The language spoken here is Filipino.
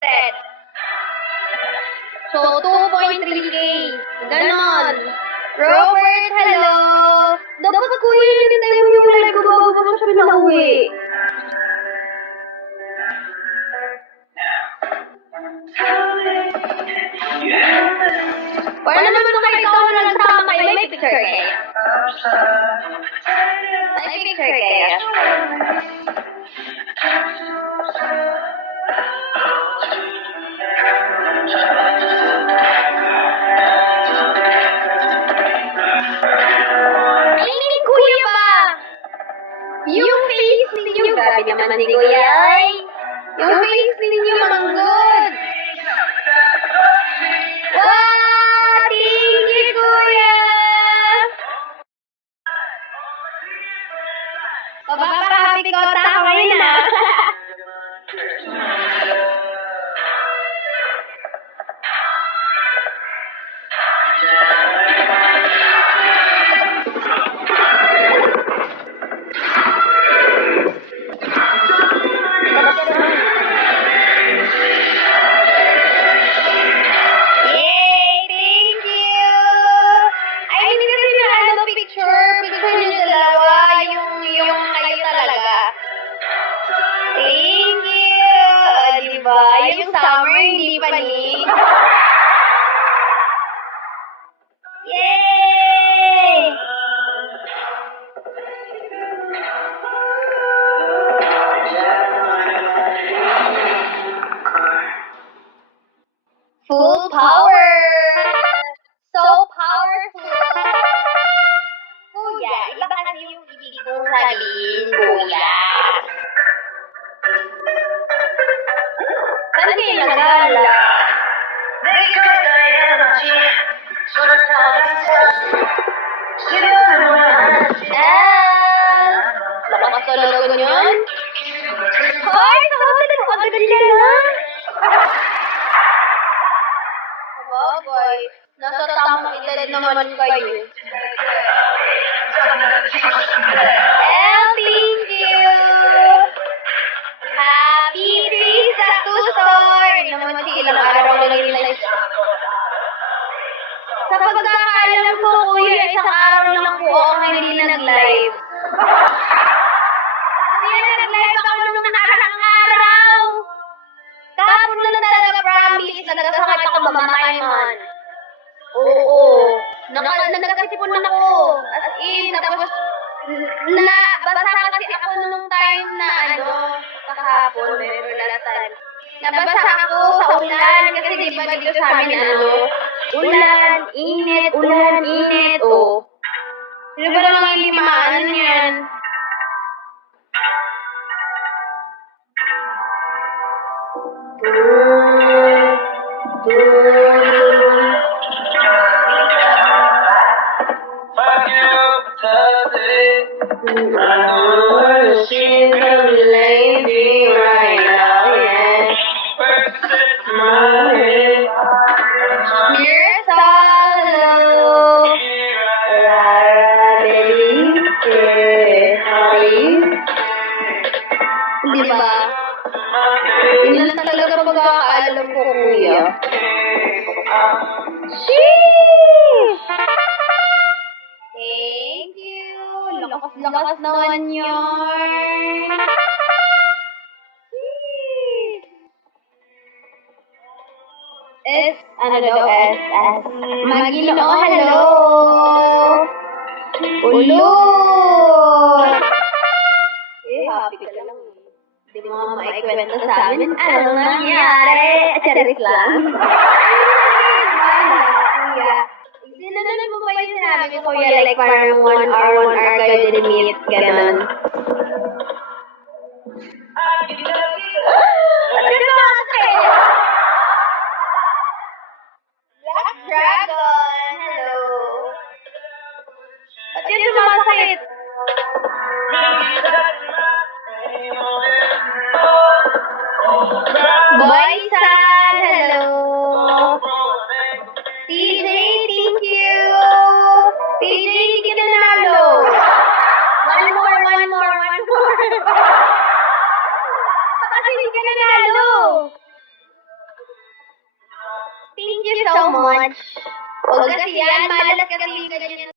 Ted. So, 2.3K. Ganon. Robert, hello. Dapat kuya, hinintay mo yung live ko bago ko siya pinauwi. Para naman kung ikaw na nagsama kayo, may picture kayo. May picture kayo. Kuya ba? Yung face ninyo, grabe naman ni Kuya ay. Yung face ninyo, manggod. Wow! Thank you, Kuya! Papapahappy ko ta ako ngayon, ah. Yung summer, hindi pa ni. Yay! Full power! So powerful! Kuya, iba kasi yung ibig kong sabihin, Kuya. Saan kayo nagala? Nakakasalagan yun? Hoy! Nakakasalagan ko agad ka lang! Sabagay, nasa tamang edad naman kayo. Thank you! Happy Trees sa Tusor! Naman silang araw na nila. Sa pagkakaalam ko, Kuya, isang araw lang po ako hindi nag-live. Kuya, nag-live ako nung nakarang araw. Tapos na talaga, promise, nagkasakit ako mamatayman. Oo. Nagkasipon ako. As in, tapos, basa kasi ako nung time na, kahapon, meron lalatan. Nabasa ako sa ulan, kasi di ba dito sa amin, ulan, init, oh. Sino ba lang yung limaan yan? Diba? Yun lang talaga pagkakaalam ko, Kuya. Sheesh! Thank you! Lakas-lakas naman yun! Ano daw, Maginoo, hello! Ulot! Happy ka lang. Hindi mo nga maikwento sa amin. Ano nangyari? Charis lang. Kuya, sinunod mo ba yung sinabi ko, Kuya? Like parang 1 hour kayo din-meet, ganon. Black Dragon, hello. Ba't yun sumasakit? Boysan, hello. TJ, thank you. TJ, hindi ka nanalo. One more. Kasi hindi ka nanalo. you so much. Huwag kasi yan, malas kasi ganyan.